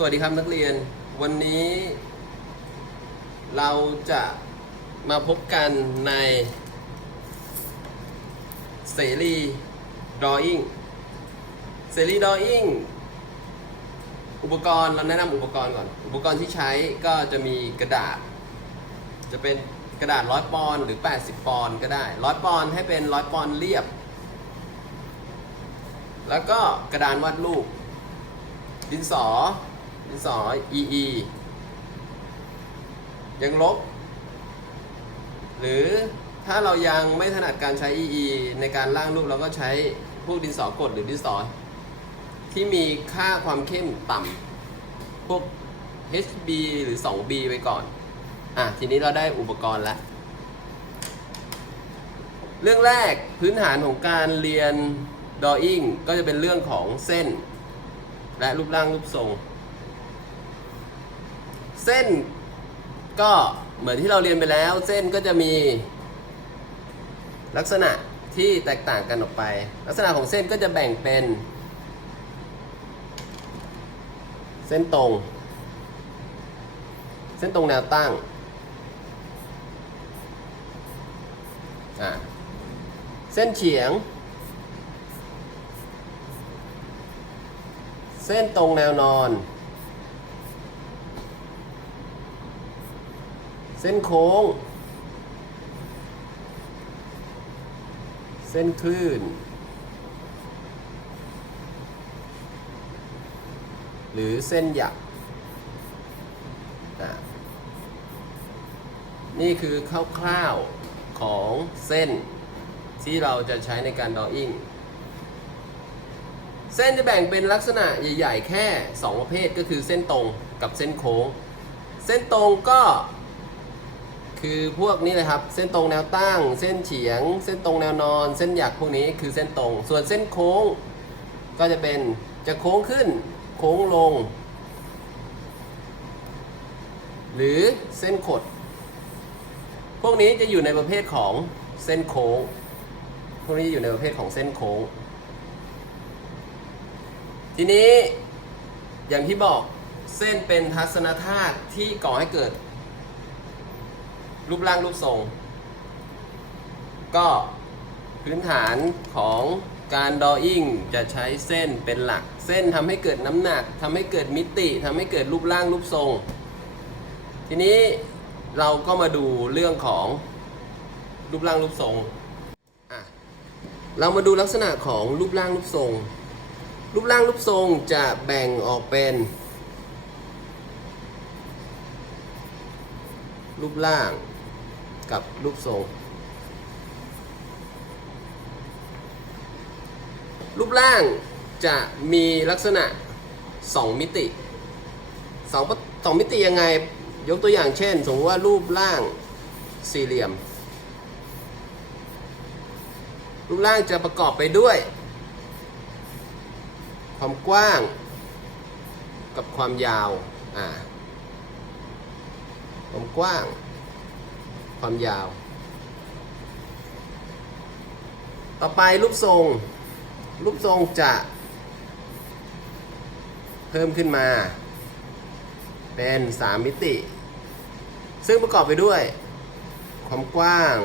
สวัสดีครับนักเรียน วันนี้ เราจะมาพบกันในเสรีดรออิ่งเสรีดรออิ่งอุปกรณ์เราแนะนำอุปกรณ์ก่อน อุปกรณ์ที่ใช้ก็จะมีกระดาษ จะเป็นกระดาษร้อยปอนหรือ 80 ปอนก็ได้ร้อยปอนให้เป็นร้อยปอนเรียบ แล้วก็กระดานวาดรูปดินสอ ดินสอ EE ยังลบ หรือถ้าเรายังไม่ถนัดการใช้ EE ในการร่างรูปเราก็ใช้พวกดินสอกดหรือดินสอ ที่มีค่าความเข้มต่ำพวก HB หรือ 2B ไปก่อน อะ ทีนี้เราได้อุปกรณ์แล้ว เรื่องแรกพื้นฐานของการเรียน drawing ก็จะเป็นเรื่องของเส้น และรูปร่างรูปทรง เส้นก็เหมือนที่เราเรียนไปแล้ว เส้นก็จะมีลักษณะที่แตกต่างกันออกไป ลักษณะของเส้นก็จะแบ่งเป็น เส้นตรง เส้นตรงแนวตั้งเส้นเฉียง เส้นตรงแนวนอน เส้นโค้ง เส้นคลื่น หรือเส้นหยักอะนี่คือคร่าวๆของเส้นที่เราจะใช้ในการดออิ่งเส้นจะแบ่งเป็นลักษณะใหญ่ ๆ แค่ 2 ประเภทก็คือเส้นตรงกับเส้นโค้ง เส้นตรงก็ คือพวกนี้เลยครับ เส้นตรงแนวตั้ง เส้นเฉียง เส้นตรงแนวนอน เส้นหยักพวกนี้คือเส้นตรง ส่วนเส้นโค้ง ก็จะเป็นจะโค้งขึ้น โค้งลง หรือเส้นขด พวกนี้จะอยู่ในประเภทของเส้นโค้ง พวกนี้อยู่ในประเภทของเส้นโค้ง ทีนี้อย่างที่บอกเส้นเป็นทัศนธาตุที่ก่อให้เกิด รูปร่างรูปทรง ก็พื้นฐานของการดออิ่งจะใช้เส้นเป็นหลัก เส้นทำให้เกิดน้ำหนักทำให้เกิดมิติทำให้เกิดรูปร่างรูปทรง ทีนี้เราก็มาดูเรื่องของรูปร่างรูปทรงอะเรามาดูลักษณะของรูปร่างรูปทรง รูปร่างรูปทรงจะแบ่งออกเป็น รูปร่าง กับรูปทรงรูปร่างจะมีลักษณะ 2 มิติสองสองมิติยังไง ยกตัวอย่างเช่น สมมติว่ารูปร่างสี่เหลี่ยม รูปร่างจะประกอบไปด้วย ความกว้าง กับความยาว อ่า ความกว้าง ความยาว ต่อไปรูปทรง รูปทรงจะ เพิ่มขึ้นมา เป็น 3 มิติ ซึ่งประกอบไปด้วย ความกว้าง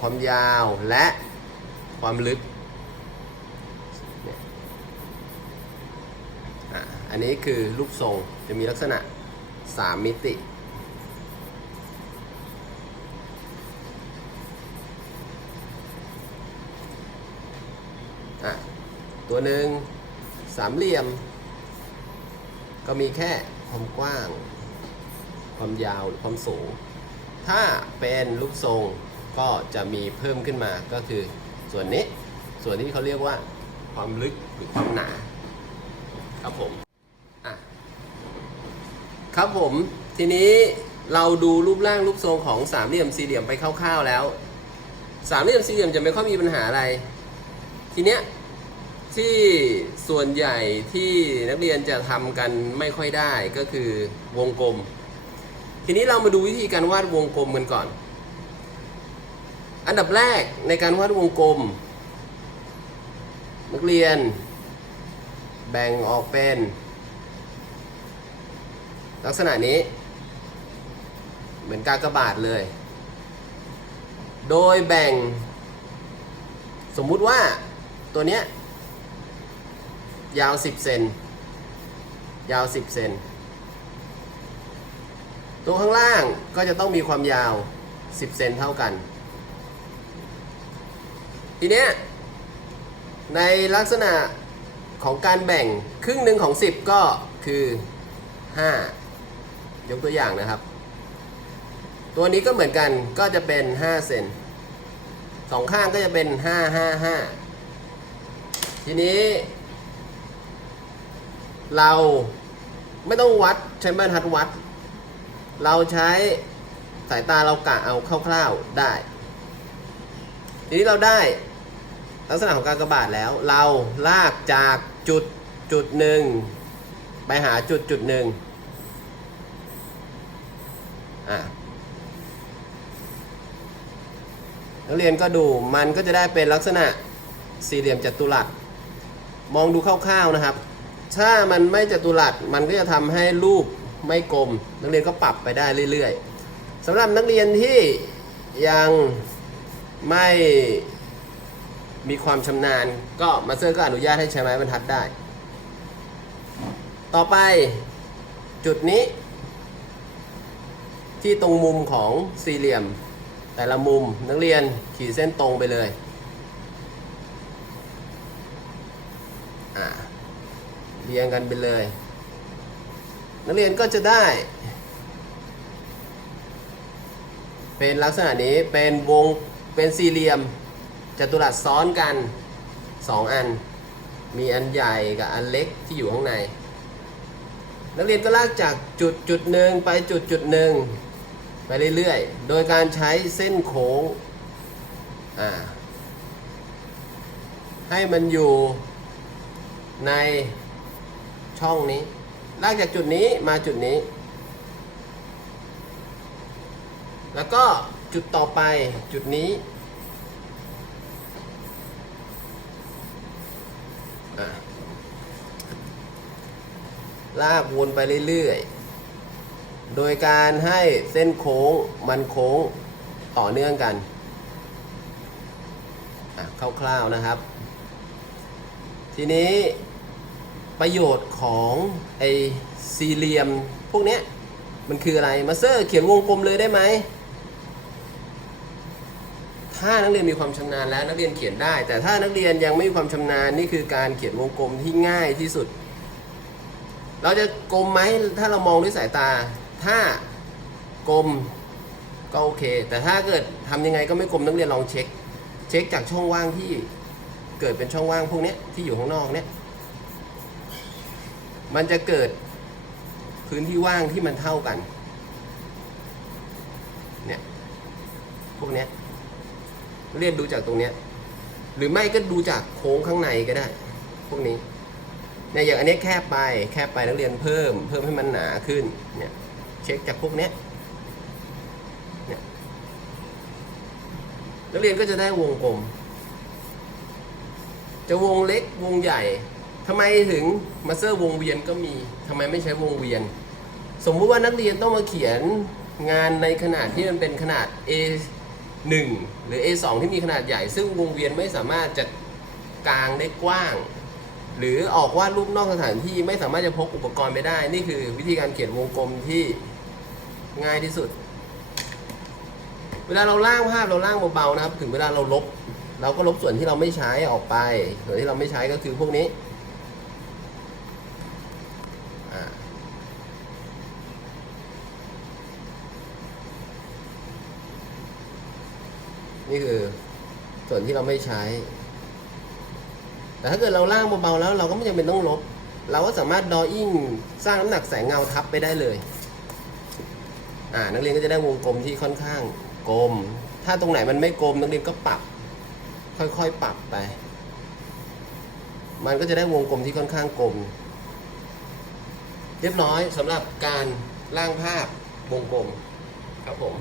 ความยาวและความลึก อันนี้คือรูปทรงจะมีลักษณะ 3 มิติ ตัวหนึ่งสามเหลี่ยม ก็มีแค่ความกว้าง ความยาวหรือความสูง ถ้าเป็นรูปทรงก็จะมีเพิ่มขึ้นมาก็คือส่วนนี้ ส่วนที่เขาเรียกว่าความลึกหรือความหนาครับผมอะครับผมทีนี้เราดูรูปร่างรูปทรงของสามเหลี่ยมสี่เหลี่ยมไปคร่าวๆแล้ว สามเหลี่ยมสี่เหลี่ยมจะไม่ค่อยมีปัญหาอะไร ทีเนี้ย ที่ส่วนใหญ่ที่นักเรียนจะทำกันไม่ค่อยได้ก็คือวงกลม ทีนี้เรามาดูวิธีการวาดวงกลมกันก่อน อันดับแรกในการวาดวงกลม นักเรียน แบ่งออกเป็น ลักษณะนี้ เหมือนกากบาทเลย โดยแบ่ง สมมุติว่าตัวเนี้ย ยาว10เซนยาว10เซนตัวข้างล่างก็จะต้องมีความยาว10เซนเท่ากัน ทีเนี้ยในลักษณะของการแบ่งครึ่งหนึ่งของ 10 ก็คือ 5 ยกตัวอย่างนะครับ ตัวนี้ก็เหมือนกันก็จะเป็น 5 เซนสองข้างก็จะเป็น 5 5 5 ทีนี้ เราไม่ต้องวัดใช้บรรทัดวัด เราใช้สายตาเรากะเอาคร่าวๆได้ ทีนี้เราได้ลักษณะของการกระบาดแล้ว เราลากจากจุดจุดหนึ่งไปหาจุดจุดหนึ่งอะนักเรียนก็ดูมันก็จะได้เป็นลักษณะสี่เหลี่ยมจัตุรัส มองดูคร่าวๆนะครับ ถ้ามันไม่จัตุรัสมันก็จะทำให้รูปไม่กลม นักเรียนก็ปรับไปได้เรื่อยๆสำหรับนักเรียนที่ยังไม่มีความชำนาญ ก็มาสเตอร์ก็อนุญาตให้ใช้ไม้บรรทัดได้ ต่อไปจุดนี้ ที่ตรงมุมของสี่เหลี่ยม แต่ละมุมนักเรียนขีดเส้นตรงไปเลยอ่า เรียงกันไปเลย นักเรียนก็จะได้ เป็นลักษณะนี้เป็นวงเป็นสี่เหลี่ยมจัตุรัสซ้อนกันสองอัน มีอันใหญ่กับอันเล็กที่อยู่ข้างใน นักเรียนก็ลากจากจุดจุดหนึ่งไปจุดจุดหนึ่งไปเรื่อยๆ โดยการใช้เส้นโค้งให้มันอยู่ใน ช่องนี้ ลากจากจุดนี้มาจุดนี้ แล้วก็จุดต่อไปจุดนี้ลากวนไปเรื่อยๆ โดยการให้เส้นโค้งมันโค้งต่อเนื่องกันคร่าวๆนะครับ ทีนี้ ประโยชน์ของไอสี่เหลี่ยมพวกเนี้ยมันคืออะไรมาสเตอร์เขียนวงกลมเลยได้ไหมถ้านักเรียนมีความชำนาญแล้วนักเรียนเขียนได้ แต่ถ้านักเรียนยังไม่มีความชำนาญนี่คือการเขียนวงกลมที่ง่ายที่สุด เราจะกลมไหมถ้าเรามองด้วยสายตา ถ้ากลมก็โอเค แต่ถ้าเกิดทำยังไงก็ไม่กลมนักเรียนลองเช็ค เช็คจากช่องว่างที่เกิดเป็นช่องว่างพวกนี้ที่อยู่ข้างนอกเนี้ย มันจะเกิดพื้นที่ว่างที่มันเท่ากัน เนี่ย พวกเนี้ยเรียนดูจากตรงเนี้ย หรือไม่ก็ดูจากโค้งข้างในก็ได้ พวกนี้ เนี่ยอย่างอันนี้แคบไป แคบไปนักเรียนเพิ่ม เพิ่มให้มันหนาขึ้น เนี่ย เช็คจากพวกเนี้ยเนี่ยนักเรียนก็จะได้วงกลม จะวงเล็กวงใหญ่ ทำไมถึงมาเซอร์วงเวียนก็มีทำไมไม่ใช้วงเวียน สมมุติว่านักเรียนต้องมาเขียนงานในขนาดที่มันเป็นขนาด A 1 หรือ A 2 ที่มีขนาดใหญ่ ซึ่งวงเวียนไม่สามารถจะกลางได้กว้าง หรือออกวาดรูปนอกสถานที่ไม่สามารถจะพกอุปกรณ์ไปได้ นี่คือวิธีการเขียนวงกลมที่ง่ายที่สุด เวลาเราล่างภาพเราล่างเบาๆนะครับ ถึงเวลาเราลบ เราก็ลบส่วนที่เราไม่ใช้ออกไป ส่วนที่เราไม่ใช้ก็คือพวกนี้ นี่คือส่วนที่เราไม่ใช้ แต่ถ้าเกิดเราล่างเบาๆแล้วเราก็ไม่จำเป็นต้องลบ เราก็สามารถดออิ่งสร้างน้ำหนักแสงเงาทับไปได้เลย อ่า นักเรียนก็จะได้วงกลมที่ค่อนข้างกลม ถ้าตรงไหนมันไม่กลมนักเรียนก็ปรับ ค่อยๆปรับไป มันก็จะได้วงกลมที่ค่อนข้างกลม เรียบร้อยสำหรับการร่างภาพวงกลมครับผม